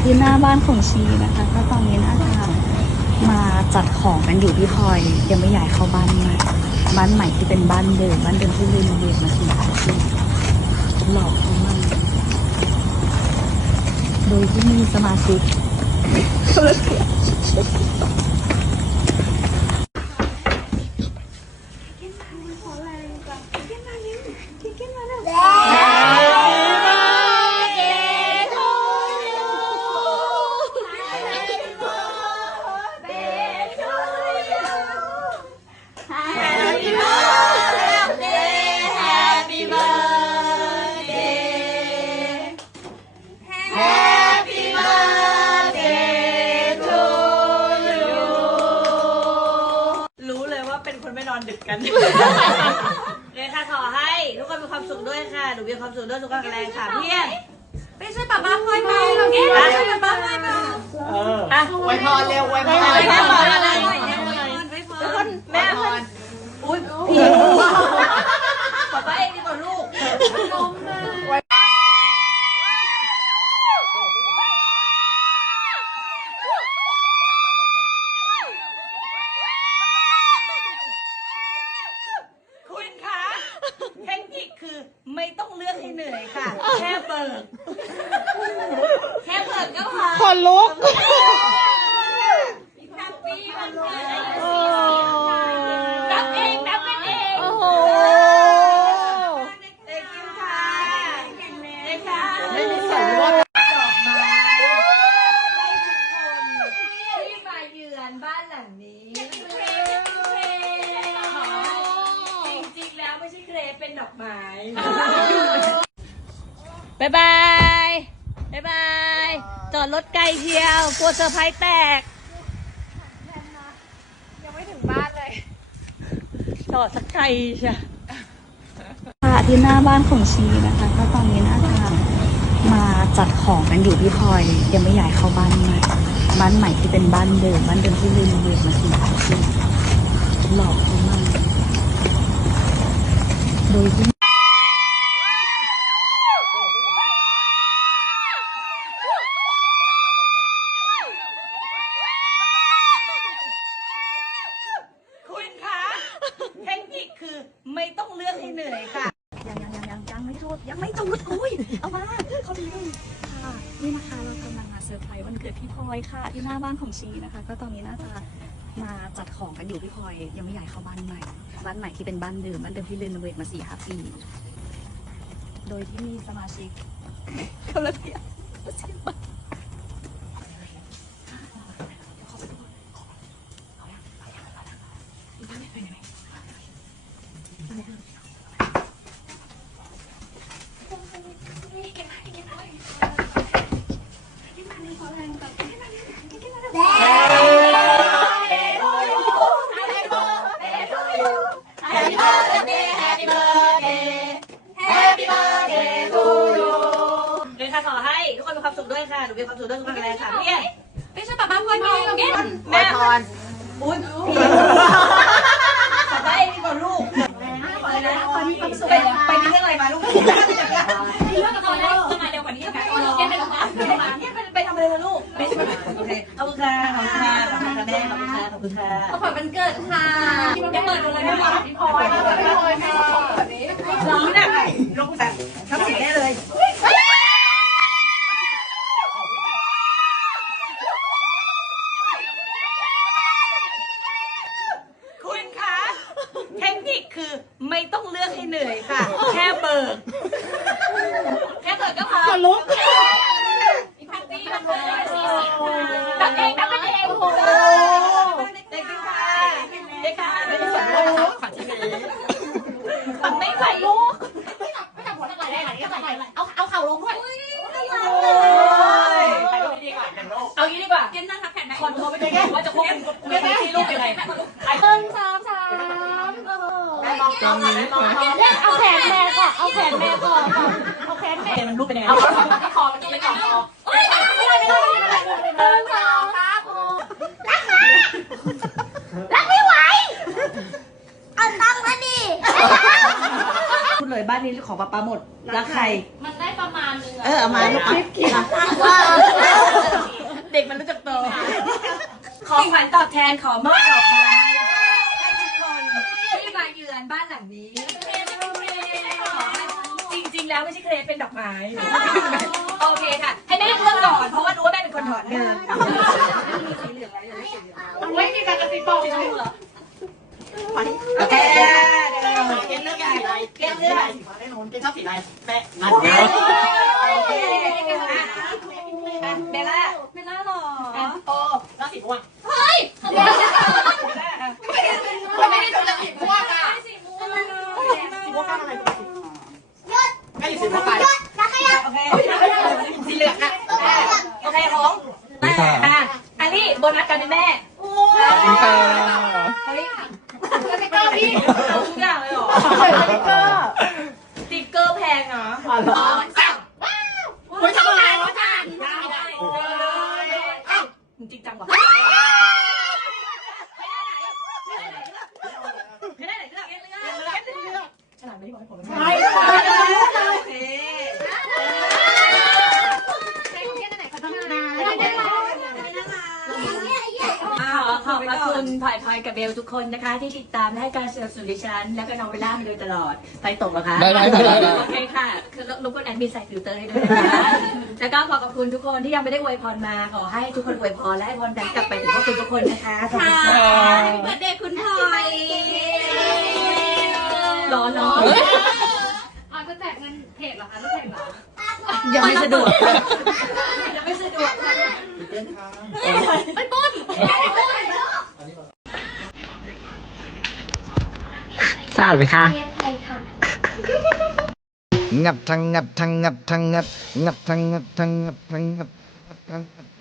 ที่หน้าบ้านของชีนะคะ ก็ตอนนี้น่าจะมาจัดของกันอยู่พี่พลอยยังไม่ย้ายเข้าบ้านใหม่บ้านใหม่ที่เป็นบ้านเดิมบ้านเดิมที่รีโนเวทมาสี่ปีหลอกเขามากโดยที่มีสมาชิก กกัน เลยค่ะขอให้ทุกคนมีความสุขด้วยค่ะ หนูมีความสุขด้วยสุขภาพแข็งแรงค่ะเพี่ยนไม่ใช่ป้าป้าพลอยเมาเราเนี่ยไม่ใช่ป้าป้าพลอยเมาอะไวยพรเร็วไวยพรไว้แม่ขออะไรไม่พอแม่คนอุ้ยพี่ขอป้าเองดีกว่าลูก คุณคะเทคนิคคือ ไม่ต้องเลือกให้เหนื่อยค่ะ แค่เบิก แค่เบิกก็พอคนลุก แฮปปี้วันเกิดนับเองนับกันเองโอ้โห เด็กกินค่ะเด็กค่ะไม่มีส่วนร่วมดอกไม้ให้ทุกคนที่มาเยือนบ้านหลังนี้ ดอกไม้บายบายบายบาย จอดรถไกลเชียวกลัวเซอร์ไพรส์แตก ยังไม่ถึงบ้านเลย จอดสักไกลใช่ค่ะที่หน้าบ้านของชีนะคะ ก็ตอนนี้น่าจะมาจัดของกันอยู่พี่พลอย ยังไม่ย้ายเข้าบ้านใหม่บ้านใหม่ที่เป็นบ้านเดิมบ้านเดิมที่รีโนเวทมาสี่ปีหลอกเขามาก โดยที่คุณคะเทคนิคคือไม่ต้องเลือกให้เหนื่อยค่ะ ยังยังยังยังยังไม่จุดยังไม่จุดอุ้ยเอามาเขาดีค่ะนี่นะคะเรากำลังมาเซอร์ไพรส์วันเกิดพี่พลอยค่ะ ที่หน้าบ้านของชีนะคะ ก็ตอนนี้น่าจะ มาจัดของกันอยู่พี่พลอยยังไม่ย้ายเข้าบ้านใหม่ บ้านใหม่ที่เป็นบ้านเดิมบ้านเดิมที่เรโนเวทมาสี่ห้าปี โดยที่มีสมาชิกกำละเพียง เลยค่ะขอให้ทุกคนมีความสุขด้วยค่ะ หนูมีความสุขด้วยสุขภาพแข็งแรงค่ะเพี่ยนไม่ใช่ป้าป้าพลอยเมาเราเนี่ยไวยพรอุ้ย คุณค่ะขอบคุณค่ะขอผ่อนวันเกิดค่ะจะเปิดดูเลยไหมคะพี่พลอยร้อนอะลงแบบทำผิดแน่เลยคุณคะเทคนิคคือไม่ต้องเลือกให้เหนื่อยค่ะ แค่เบิก แค่เบิกก็พอคนลุก แฮปปี้วันเกิดสี่สิบ ตัดเองตัดกันเองโอ้โหเด็กค่ะเด็กค่ะไม่ได้สนว่าขอทีนี้ปังไม่ไหวลูก ไม่จับหัวตะไคร้ได้ไหนก็ใส่เอาเอาเข่าลงด้วย เอางี้ดีกว่า เกณฑ์นั่งทับแขนไหน คอนโทรไม่ได้ ว่าจะควบคุมเรื่องที่ลูกยังไงหนึ่งสองสามเอาแขนแม่ก่อนเอาแขนแม่ก่อนเอาแขนแม่มันรูปเป็นยังไงคอมันจะไม่ก่อนคอไม่ได้ไม่ได้ไม่ได้หนึ่งสองสามรักนะรักไม่ไหวเอาตังค์มาดิพูดเลยบ้านนี้ของป้าป้าหมดรักใคร มันได้ประมาณนึงเออเอามาลูกคลิปกินว่า ของขวัญตอบแทนขอมอบดอกไม้ให้ทุกคนที่มาเยือนบ้านหลังนี้จริงๆ แล้วไม่ใช่เครปเป็นดอกไม้ โอเคค่ะ ให้แม่เลือกก่อนเพราะว่ารู้ว่าแม่เป็นคนถอดเงินไม่มีการกระซิบบอกโอเคเกณฑ์เลือกสีอะไรเกณฑ์เลือกสีฟ้าแน่นอนเกณฑ์ชอบสีอะไรแม่นั่น อเคเบลล่าไม่น่าหรอโอ้แล้วสีม่วงไม่ Yeah! อขอบพระคุณพลอยพลอยกับเบลทุกคนนะคะ ที่ติดตามและให้การสนับสนุนดิฉัน และก็น้องเวล่ามาโดยตลอดไฟตกเหรอคะได้ได้ค่ะได้ได้โอเคค่ะ คือรบกวนแอดมินใส่ฟิลเตอร์ให้ด้วยนะคะแล้วก็ขอขอบคุณทุกคนที่ยังไม่ได้อวยพรมาขอให้ทุกคนอวยพรและให้พรดังกลับไปถึงพวกคุณทุกคนนะคะขอบคุณค่ะเบิร์ดเดย์คุณพลอยร้อนเนาะอ๋อจะแจกเงินเพจเหรอคะหรือเพจเหรอยังไม่สะดวกยังไม่สะดวกสะ ทราบไหมคะงับทั้งงับทั้งงับทั้งงับงับทั้งงับทั้งงับทั้งงับทั้งงับ